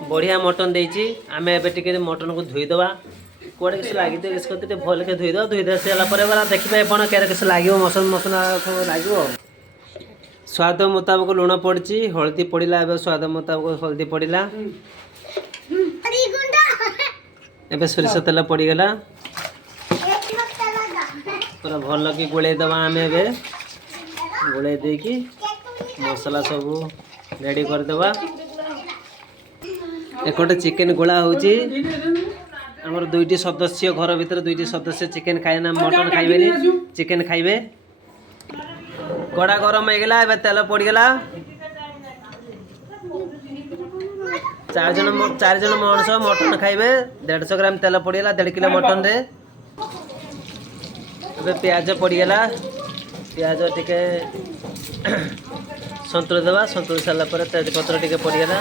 बढ़िया मटन देची आम ए मटन को धोईदे कौड़े किस लगी इसको भल के धोईदे सारापर देखिए ଆପଣ क्या किस लगे मसन मसला लगे स्वाद मुताबक लुण पड़ी हल्दी पड़ा स्वाद मुताबक हल्दी पड़ा एबे सोरिष तेल पड़गला पूरा भल कि गोलैदबा आम ए गोलै देकी मसला सब रेडी करदेवा एकोटे चिकेन गोला होची हमर दुईटी सदस्य घर भीतर दुईटी सदस्य चिकेन खाए ना मटन खाइबे चिकेन खाइबे कड़ा गरम हो गला तेल पड़गला चार जन मनुष्य मटन खाइबे 150 ग्राम तेल पड़गला 1.5 किलो मटन रे प्याज पड़गला प्याज टिके संतुल देवा संतुल सारा पर तेजपत्र टिके पड़गला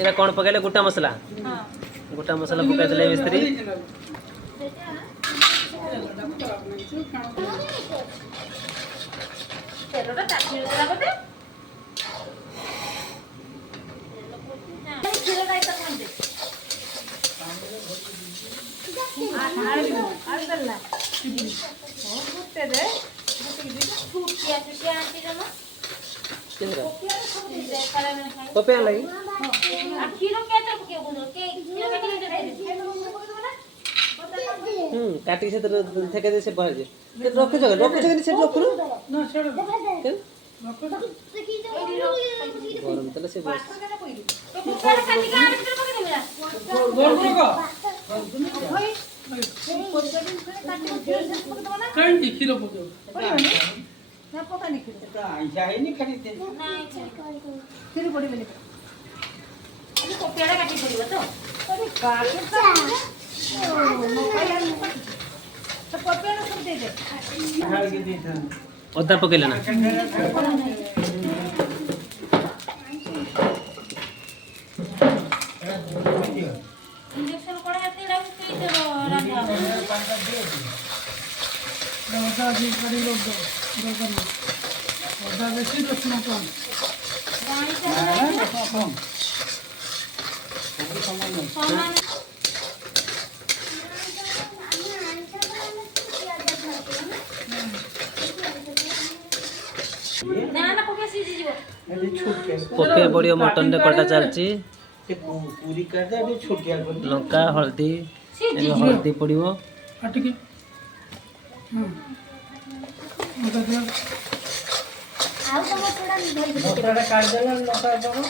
एरा कौन पकड़े गोटा मसला पकड़ देले मिस्त्री पपे लगी काटी से ठेके दे से बाहर जे रख जगह से रख ना छेड़ गरम तेल से बस काटी खीरो पको ना पता नहीं खीरो आइसा है नहीं खरीदते ना खीरो पड़ी बेले अभी कोपेड़ा काटी पड़िबो तो अरे काटे तो कोपेड़ा सब दे दे हाल के दे था ओदा पकेला ना इंजेक्शन कोड़ा हते लागु के दे राधा पांच दे दवा जी करी लोग दो ओदा बेसी रखना कम रानी से कम सामान पके बढ़िया मटन रे कटा चलची पूरी कर दे अभी छोटिया कर लंका हल्दी हल्दी पड़िबो अटके आउ तम थोड़ा धरि मोटरा काट देला लंका दबो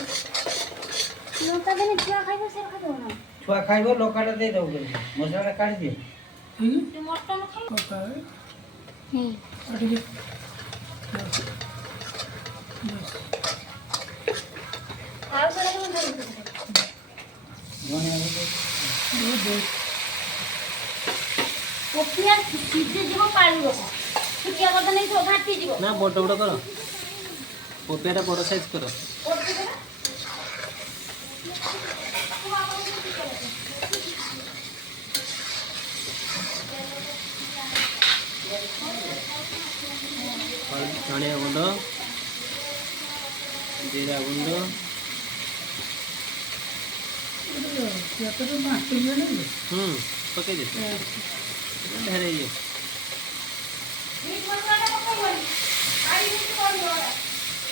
लंका देने छुआ खाइबो से खाइबो ना छुआ खाइबो लंकाटा दे दो मसाला काट दे ठीक मटन खाइबो अटके ना बड़ बड़ कर पोपिया बड़ साइज कर धनिया गुंड जीरा गुंड पकई दे ढेर ये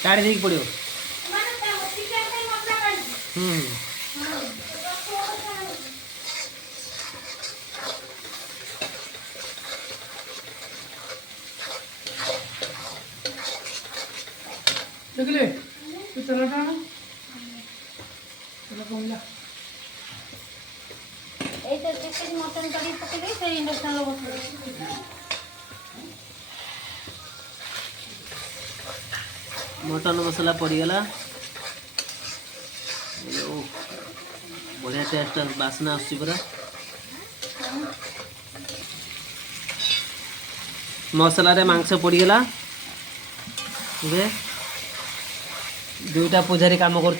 काढ़ी देख पड़ो देखले चला मटन करी पके इंडक्शन मटन मसला पड़गला बढ़िया टेस्ट बासना आसुची पूरा मसला रे मांस पड़गला दुईटा पूजारी काम कर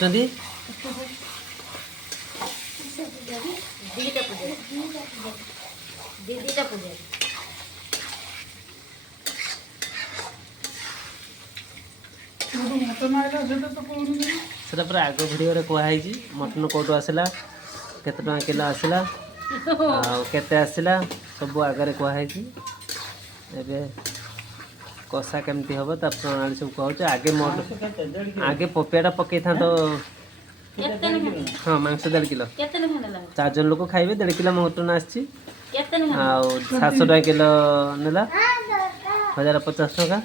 दीटा पूजा सेटा पूरा आग भिडियो रे कहई मटन कोटू आसला केते टका किलो आसला आ केते आसला सब आगे कहई एबे कषा केमती हम ता प्रणाली सब कहूँ आगे आगे पपियाटा पकई था तो हाँ मांस 1.5 किलो 4 जन लोक खाइबे 1.5 किलो मटन आसी 700 टका किलो नेला 1050 टका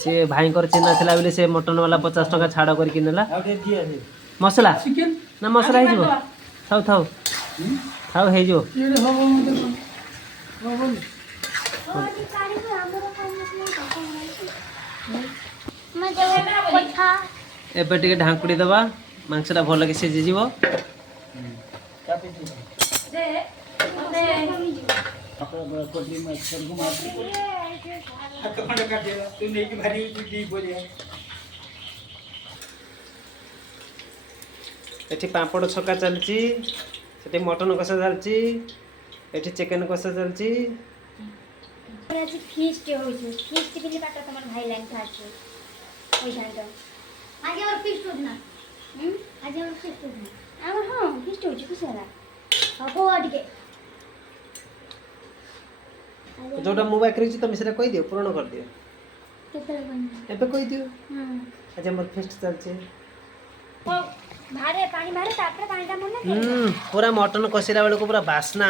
सी भाई चिन्ह थिला बेले से मटन वाला 50 टका छाड़ करके नेला मसला ना मसला हो थाउ थाउ थाउ हे जो एबे टिके ढांकुड़ी दबा मांसटा भल के सिझी जीवो एठी पापड़ छका चलची सेठी मटन कषा चलची एठी चिकन कषा चलची आज फीस्ट होइछ फीस्ट के लिए बाटा तमर भाई लाइन खाछु ओइ जान आज और फीस्ट होना आज और फीस्ट होना आम हां फीस्ट होइछ कुछ होला हबो अडके जोटा मोबाइल करी तुम सेटा कहि दियो पूर्ण कर दियो केतले बन एबे कहि दियो आज हमर फेस्ट चलचे भारे पानी मारे तापर पानीटा मन पूरा मटन कसिला बेले को पूरा बासना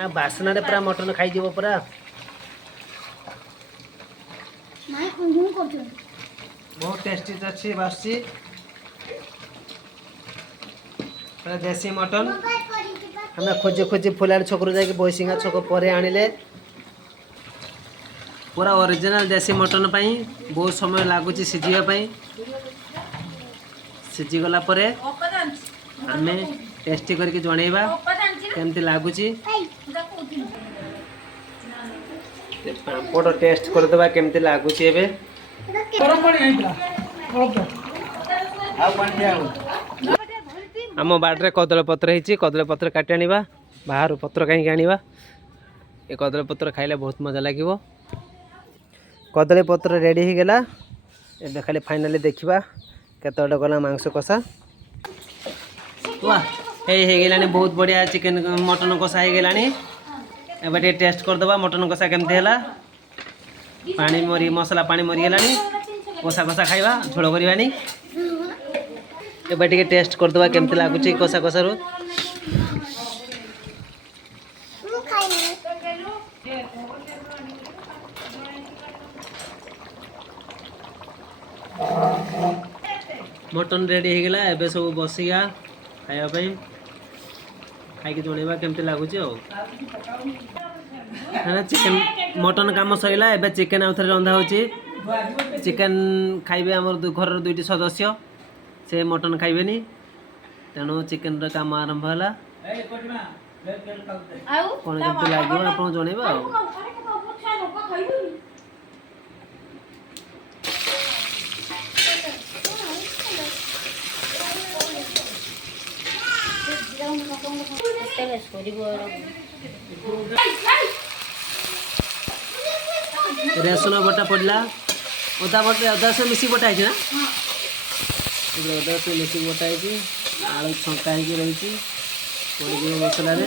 आ बासना रे पूरा मटन खाइ दिबो पूरा नाइ कुंगु करछु बहुत टेस्टी अच्छी बासी पूरा देसी मटन हमें खोजे खोजे फुलाड़ छकरू जाके बोईसिंगा छक पर आनिले पूरा ओरिजिनल देसी मटन पाई बहुत समय लगुच सिझा सिझीगला आम टेस्टी करके जनइबा केमती लगुच पापड़ टेस्ट करदेबा केमती लगुच एबे आम बाड़े कदली पत्र होती कदली पत्र काटी आनिबा बाहर पत्र कहीं आनिबा ये कदली पत्र खाइले बहुत मजा लगे कदली पत्र रेडी हो गला ए खाली फाइनाली देखा केत गला मांस कषा गलानी बहुत बढ़िया चिकेन मटन कषा हो गलानी एबे टेस्ट करदबा मटन कषा केमती है पानी मरी मसला पानी मरीगलानी कषा कषा खाइबा झोल करवानी एबे टेस्ट करदबा केमती लगुच कषा कषा रू मटन रेडी हो गला एबे सब बसिया खाइबा खाई जनइबा केमती लगुच चिकेन मटन काम सैला एबे चिकेन आउ थे रंधा होची चिकेन खाइबे आमर घर दुईटी सदस्य से मटन खाइबेनी तेणु चिकेन काम आरंभ है कौन केमती लगे आप जनइबा रेसन बटा पड़ला अदा बटा अदा से मिसी बटा है ना अदा से मिसी बटा है आलू छंका है रही पड़ मसला रे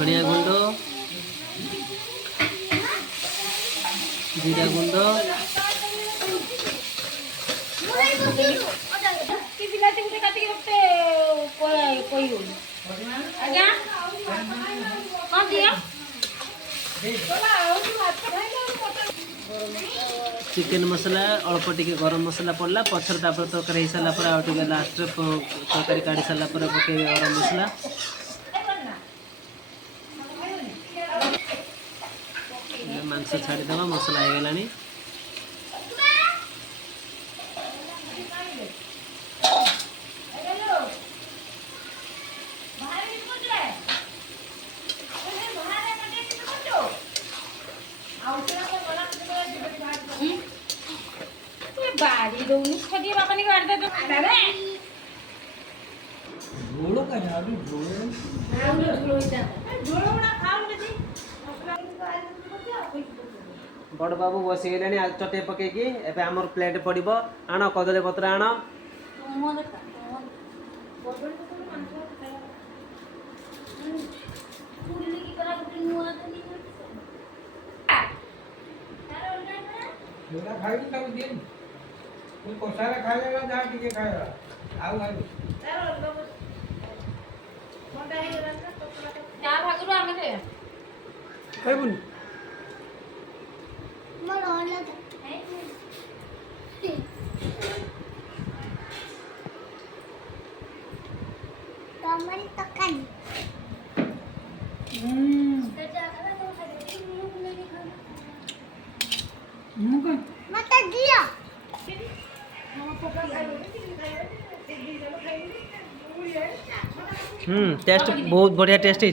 धनिया गुंड जीरा गुंड होई हो आज्ञा कौन दिया चिकेन मसला अल्प टिके गरम मसला पड़ला पछर तापर तरकारी हो सारा पर आउ टिके लास्ट तरकारी काढ़ी सारा पर पके गरम मसला मांस छाड़ीदेवा मसला हो गलानी बारी दौनी छड़ी बाबा ने काट दे तो अरे झोलो का जादू झोलो झोलो बड़ा खाओ बेटी बड़ बाबू बसी गले आज चटे पकईकि एबे हमर प्लेट पड़ो आण कदली पत्र आण मोह देखा बबल को मांस खाया पूरी की करा के मुआ तो नहीं झोला खाई तब दिन कोई कोसारा खाएगा जहाँ टिके खाएगा आओ भाई क्या भागरो आमे थे कोई बुन मोर होला था कमल तकन मत दिया टेस्ट बहुत बढ़िया टेस्ट है